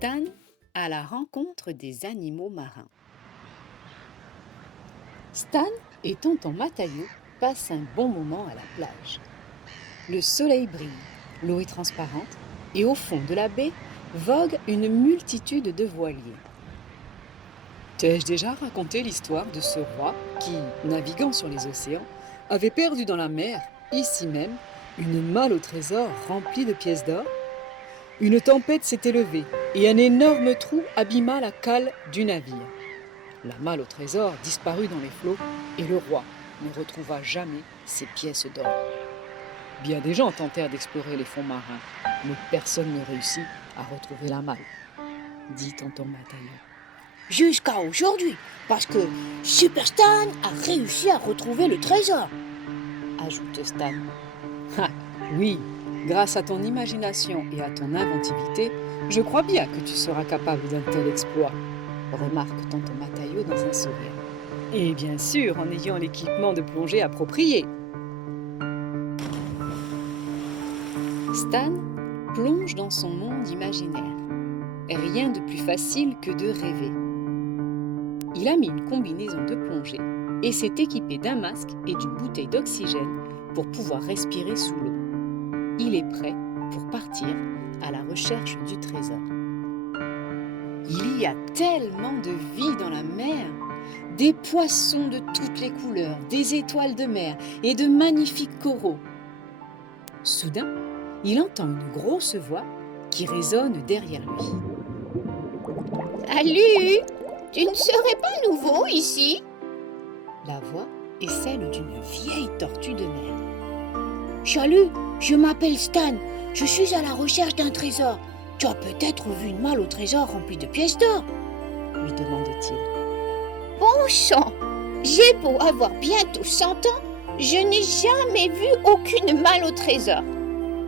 Stan à la rencontre des animaux marins. Stan, étant en mataillot, passe un bon moment à la plage. Le soleil brille, l'eau est transparente et au fond de la baie vogue une multitude de voiliers. T'ai-je déjà raconté l'histoire de ce roi qui, naviguant sur les océans, avait perdu dans la mer, ici même, une malle au trésor remplie de pièces d'or? Une tempête s'est élevée et un énorme trou abîma la cale du navire. La malle au trésor disparut dans les flots et le roi ne retrouva jamais ses pièces d'or. Bien des gens tentèrent d'explorer les fonds marins, mais personne ne réussit à retrouver la malle, dit tonton Mataillon. Jusqu'à aujourd'hui, parce que Super Stan a réussi à retrouver le trésor, ajoute Stan. Ah, oui, grâce à ton imagination et à ton inventivité, je crois bien que tu seras capable d'un tel exploit, remarque tonton Mataillot dans un sourire. Et bien sûr, en ayant l'équipement de plongée approprié. Stan plonge dans son monde imaginaire. Rien de plus facile que de rêver. Il a mis une combinaison de plongée et s'est équipé d'un masque et d'une bouteille d'oxygène pour pouvoir respirer sous l'eau. Il est prêt pour partir à la recherche du trésor. Il y a tellement de vie dans la mer, des poissons de toutes les couleurs, des étoiles de mer et de magnifiques coraux. Soudain, il entend une grosse voix qui résonne derrière lui. Salut, tu ne serais pas nouveau ici? La voix est celle d'une vieille tortue de mer. Salut, je m'appelle Stan, je suis à la recherche d'un trésor. Tu as peut-être vu une malle au trésor remplie de pièces d'or, lui demande-t-il. Bon sang, j'ai beau avoir bientôt 100 ans, je n'ai jamais vu aucune malle au trésor.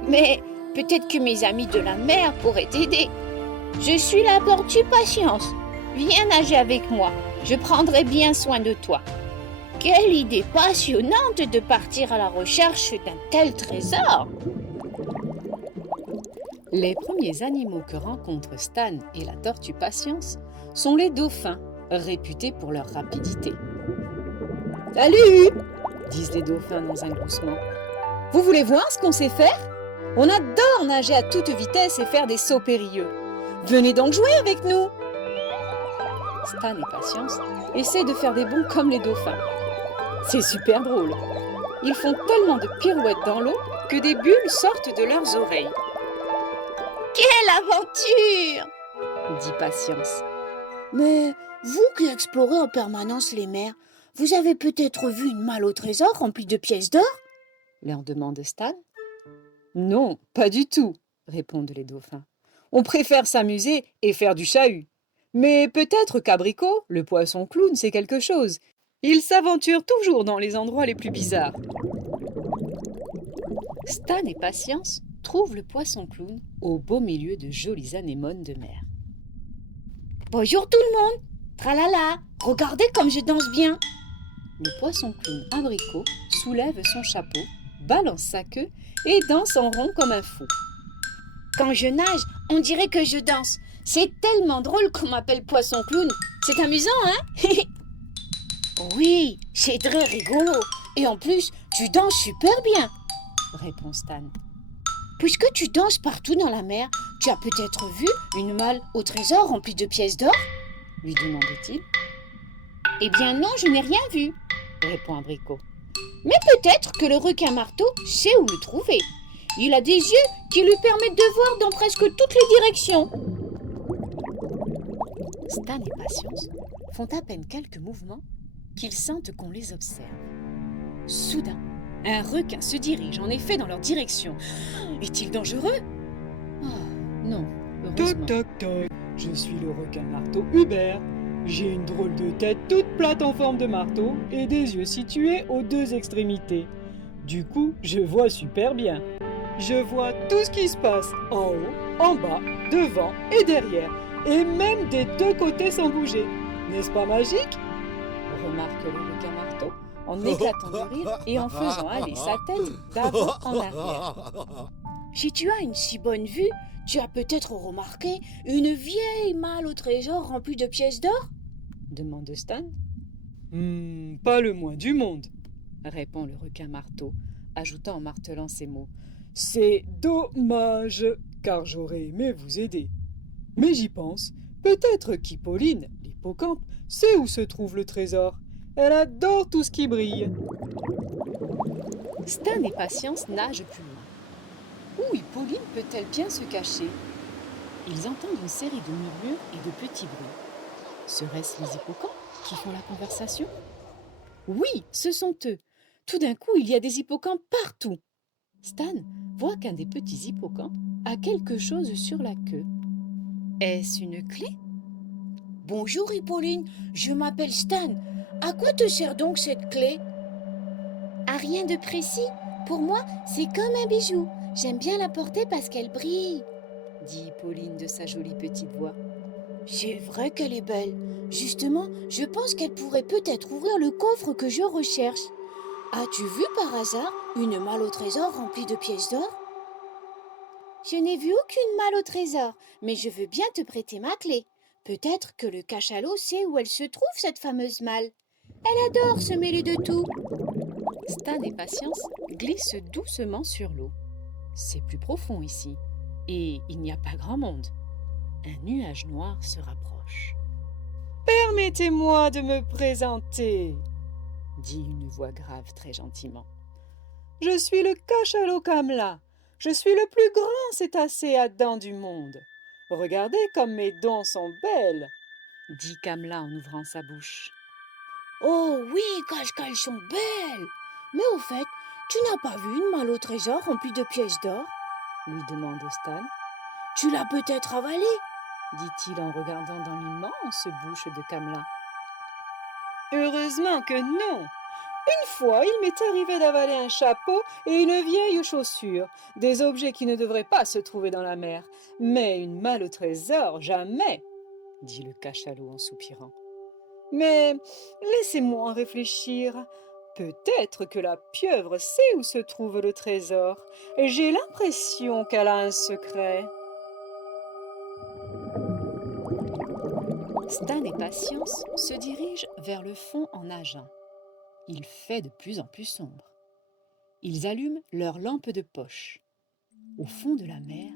Mais peut-être que mes amis de la mer pourraient t'aider. Je suis la tortue Patience. Viens nager avec moi, je prendrai bien soin de toi. Quelle idée passionnante de partir à la recherche d'un tel trésor! Les premiers animaux que rencontrent Stan et la tortue Patience sont les dauphins, réputés pour leur rapidité. « Salut !» disent les dauphins dans un gloussement. « Vous voulez voir ce qu'on sait faire? On adore nager à toute vitesse et faire des sauts périlleux. Venez donc jouer avec nous !» Stan et Patience essaient de faire des bonds comme les dauphins. C'est super drôle. Ils font tellement de pirouettes dans l'eau que des bulles sortent de leurs oreilles. Quelle aventure! Dit Patience. Mais vous qui explorez en permanence les mers, vous avez peut-être vu une malle au trésor remplie de pièces d'or? Leur demande Stan. Non, pas du tout, répondent les dauphins. On préfère s'amuser et faire du chahut. Mais peut-être qu'Abricot, le poisson clown, c'est quelque chose. Il s'aventure toujours dans les endroits les plus bizarres. Stan et Patience trouvent le poisson clown au beau milieu de jolies anémones de mer. Bonjour tout le monde! Tralala! Regardez comme je danse bien! Le poisson clown Abricot soulève son chapeau, balance sa queue et danse en rond comme un fou. Quand je nage, on dirait que je danse. C'est tellement drôle qu'on m'appelle poisson clown. C'est amusant, hein? Oui, c'est très rigolo. Et en plus, tu danses super bien, répond Stan. Puisque tu danses partout dans la mer, tu as peut-être vu une malle au trésor remplie de pièces d'or? Lui demande-t-il. Eh bien non, je n'ai rien vu, répond Abricot. Mais peut-être que le requin marteau sait où le trouver. Il a des yeux qui lui permettent de voir dans presque toutes les directions. Stan et Patience font à peine quelques mouvements qu'ils sentent qu'on les observe. Soudain, un requin se dirige en effet dans leur direction. Est-il dangereux? Oh, non, heureusement. Toc, toc, toc. Je suis le requin marteau Hubert. J'ai une drôle de tête toute plate en forme de marteau et des yeux situés aux deux extrémités. Du coup, je vois super bien. Je vois tout ce qui se passe en haut, en bas, devant et derrière, et même des deux côtés sans bouger. N'est-ce pas magique? Remarque le requin marteau en éclatant de rire et en faisant aller sa tête d'avant en arrière. Si tu as une si bonne vue, tu as peut-être remarqué une vieille malle au trésor remplie de pièces d'or? demande Stan. Pas le moins du monde, Répond le requin marteau, ajoutant en martelant ses mots. c'est dommage, car j'aurais aimé vous aider. Mais j'y pense, peut-être qu'Hippolyne, l'hippocampe, sait où se trouve le trésor. Elle adore tout ce qui brille. Stan et Patience nagent plus loin. Où Hippolyne peut-elle bien se cacher? Ils entendent une série de murmures et de petits bruits. Seraient-ce les hippocampes qui font la conversation? Oui, ce sont eux. Tout d'un coup, il y a des hippocampes partout. Stan voit qu'un des petits hippocampes a quelque chose sur la queue. Est-ce une clé? Bonjour Hippolyne, je m'appelle Stan. À quoi te sert donc cette clé? À rien de précis. Pour moi, c'est comme un bijou. J'aime bien la porter parce qu'elle brille, dit Hippolyne de sa jolie petite voix. C'est vrai qu'elle est belle. Justement, je pense qu'elle pourrait peut-être ouvrir le coffre que je recherche. As-tu vu par hasard une malle au trésor remplie de pièces d'or? Je n'ai vu aucune malle au trésor, mais je veux bien te prêter ma clé. Peut-être que le cachalot sait où elle se trouve, cette fameuse malle. Elle adore se mêler de tout. Stan et Patience glissent doucement sur l'eau. C'est plus profond ici, et il n'y a pas grand monde. Un nuage noir se rapproche. Permettez-moi de me présenter, dit une voix grave très gentiment. Je suis le cachalot Kamla. Je suis le plus grand cétacé à dents du monde. Regardez comme mes dents sont belles, dit Kamla en ouvrant sa bouche. Oh oui, qu'elles sont belles. Mais au fait, tu n'as pas vu une malle au trésor remplie de pièces d'or? Lui demande Stan. Tu l'as peut-être avalée, dit-il en regardant dans l'immense bouche de Kamla. Heureusement que non. Une fois, il m'est arrivé d'avaler un chapeau et une vieille chaussure, des objets qui ne devraient pas se trouver dans la mer. Mais une malle au trésor, jamais, dit le cachalot en soupirant. Mais laissez-moi en réfléchir. Peut-être que la pieuvre sait où se trouve le trésor. J'ai l'impression qu'elle a un secret. Stan et Patience se dirigent vers le fond en nageant. Il fait de plus en plus sombre. Ils allument leur lampe de poche. Au fond de la mer,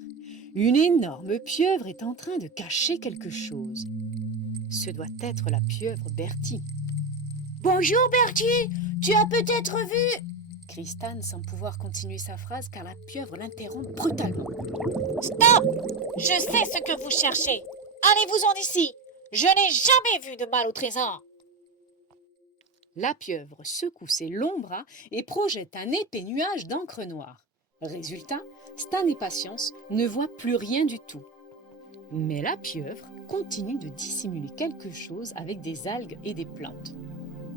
une énorme pieuvre est en train de cacher quelque chose. Ce doit être la pieuvre Bertie. « Bonjour Bertie, tu as peut-être vu ?» crie Stan sans pouvoir continuer sa phrase car la pieuvre l'interrompt brutalement. « Stop! Je sais ce que vous cherchez. Allez-vous-en d'ici. Je n'ai jamais vu de malle au trésor. » La pieuvre secoue ses longs bras et projette un épais nuage d'encre noire. Résultat, Stan et Patience ne voient plus rien du tout. Mais la pieuvre continue de dissimuler quelque chose avec des algues et des plantes.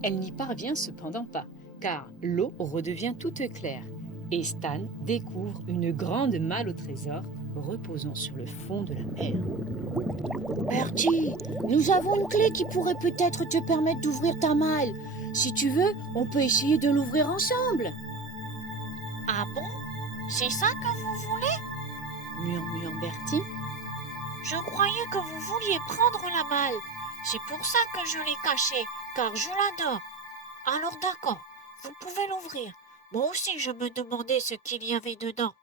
Elle n'y parvient cependant pas, car l'eau redevient toute claire et Stan découvre une grande malle au trésor reposant sur le fond de la mer. Bertie, nous avons une clé qui pourrait peut-être te permettre d'ouvrir ta malle. Si tu veux, on peut essayer de l'ouvrir ensemble. Ah bon? C'est ça que vous voulez? Murmure Bertie. Je croyais que vous vouliez prendre la malle. C'est pour ça que je l'ai cachée, car je l'adore. Alors d'accord, vous pouvez l'ouvrir. Moi aussi, je me demandais ce qu'il y avait dedans.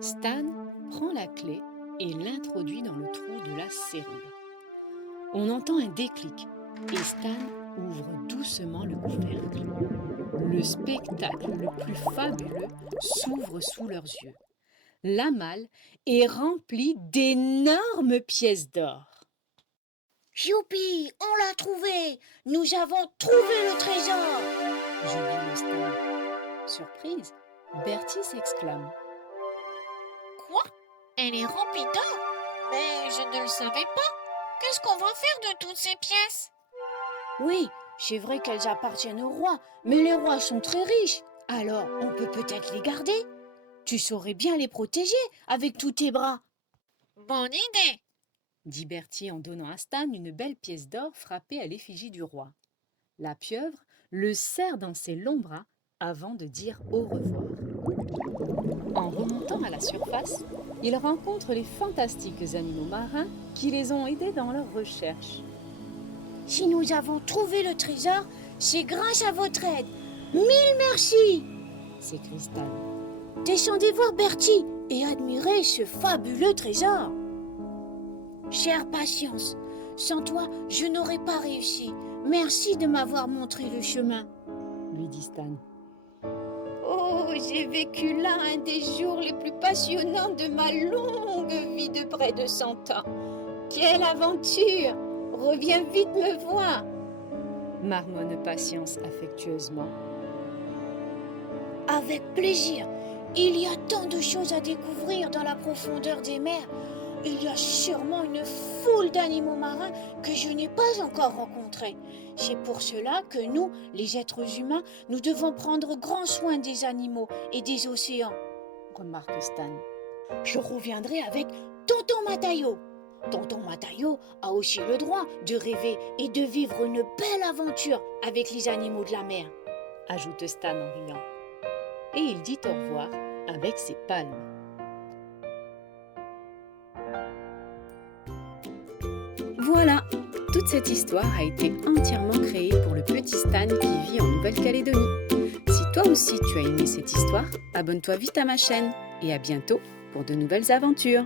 Stan prend la clé et l'introduit dans le trou de la serrure. On entend un déclic et Stan ouvre doucement le couvercle. Le spectacle le plus fabuleux s'ouvre sous leurs yeux. La malle est remplie d'énormes pièces d'or. Youpi, on l'a trouvé! Nous avons trouvé le trésor! Jubile Stan. Surprise, Bertie s'exclame. Quoi? Elle est remplie d'or? Mais je ne le savais pas. Qu'est-ce qu'on va faire de toutes ces pièces? Oui, c'est vrai qu'elles appartiennent au roi, mais les rois sont très riches. Alors, on peut peut-être les garder. Tu saurais bien les protéger avec tous tes bras. Bonne idée! Dit Bertie en donnant à Stan une belle pièce d'or frappée à l'effigie du roi. La pieuvre le serre dans ses longs bras avant de dire au revoir. En remontant remontant à la surface, il rencontre les fantastiques animaux marins qui les ont aidés dans leurs recherches. Si nous avons trouvé le trésor, c'est grâce à votre aide. Mille merci! S'écrie Stan. Descendez voir Bertie et admirez ce fabuleux trésor. Chère Patience, sans toi, je n'aurais pas réussi. Merci de m'avoir montré le chemin. Lui dit Stan. Oh, j'ai vécu là un des jours les plus passionnants de ma longue vie de près de 100 ans. Quelle aventure! Reviens vite me voir. Marmonne Patience affectueusement. Avec plaisir. Il y a tant de choses à découvrir dans la profondeur des mers. Il y a sûrement une foule d'animaux marins que je n'ai pas encore rencontrés. C'est pour cela que nous, les êtres humains, nous devons prendre grand soin des animaux et des océans. Remarque Stan. Je reviendrai avec Tonton Matayo. Tonton Matayo a aussi le droit de rêver et de vivre une belle aventure avec les animaux de la mer. Ajoute Stan en riant. Et il dit au revoir avec ses palmes. Voilà, toute cette histoire a été entièrement créée pour le petit Stan qui vit en Nouvelle-Calédonie. Si toi aussi tu as aimé cette histoire, abonne-toi vite à ma chaîne et à bientôt pour de nouvelles aventures.